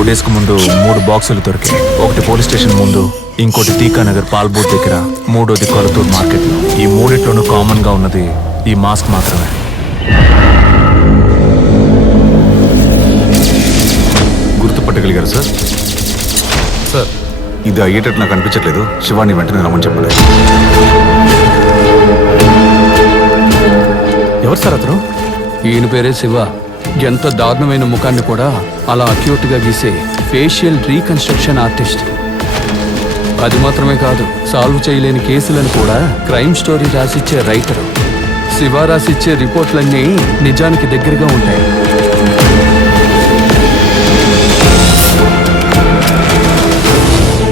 4 days కు ముందు 3 బాక్సులు దొరికాయి. ఒకటి పోలీస్ స్టేషన్ ముందు, ఇంకోటి టీకానగర్ పాల్బోట్ దగ్గర, మూడోది కొలతూరు మార్కెట్లో. ఈ మూడిట్లోనూ కామన్ గా ఉన్నది ఈ మాస్క్ మాత్రమే. గుర్తుపట్టగలిగారు సార్? సార్, ఇది అయ్యేటట్టు నాకు అనిపించట్లేదు. శివాని వెంటనే రమ్మని చెప్పండి. ఎవరు సార్ అతను? ఈయన పేరే శివ. ఎంత దారుణమైన ముఖాన్ని కూడా అలా అక్యూట్గా గీసే ఫేషియల్ రీకన్స్ట్రక్షన్ ఆర్టిస్ట్. అది మాత్రమే కాదు, సాల్వ్ చేయలేని కేసులను కూడా క్రైమ్ స్టోరీ రాసిచ్చే రైటరు. శివ రాసిచ్చే రిపోర్ట్లన్నీ నిజానికి దగ్గరగా ఉంటాయి.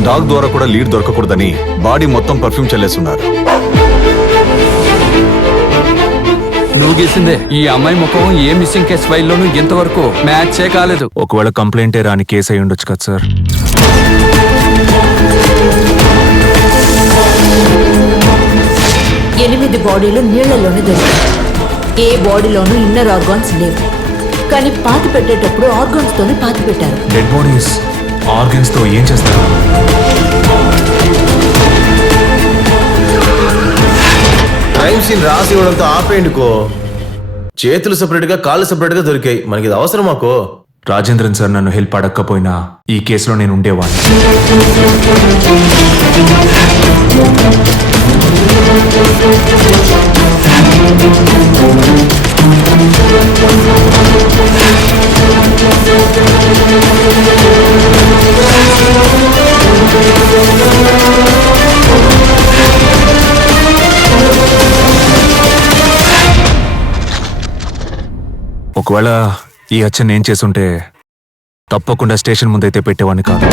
డాగ్ ద్వారా కూడా లీడ్ దొరకకూడదని బాడీ మొత్తం పర్ఫ్యూమ్ చల్లేస్తున్నారు. నువ్వు గీసిందే. ఈ అమ్మాయి ముఖం ఏ మిస్సింగ్ కేసు ఫైల్లోనూ ఇంతవరకు మ్యాచే కాలేదు. ఒకవేళ కంప్లైంటే రాని కేసు అయి ఉండొచ్చు కదా సార్. 8 బాడీలు నీళ్లలోనే దొరికాయి. ఏ బాడీలోనూ ఇన్నర్ ఆర్గాన్స్ లేవు, కానీ పాతి పెట్టేటప్పుడు ఆర్గాన్స్ తోనే పాతి పెట్టారు. డెడ్ బాడీస్ ఆర్గన్స్ తో ఏం చేస్తారు? క్రైమ్ సీన్ రాసి ఇవ్వడంతో ఆపేయండికో. చేతులు సెపరేట్ గా, కాళ్ళు సెపరేట్ గా దొరికాయి. మనకి ఇది అవసరం మాకో. రాజేంద్రన్ సార్ నన్ను హెల్ప్ అడగకపోయినా ఈ కేసులో నేను ఉండేవాడిని. ఒకవేళ ఈ హత్య నేను చేసుంటే తప్పకుండా స్టేషన్ ముందైతే పెట్టేవాడిని కాదు.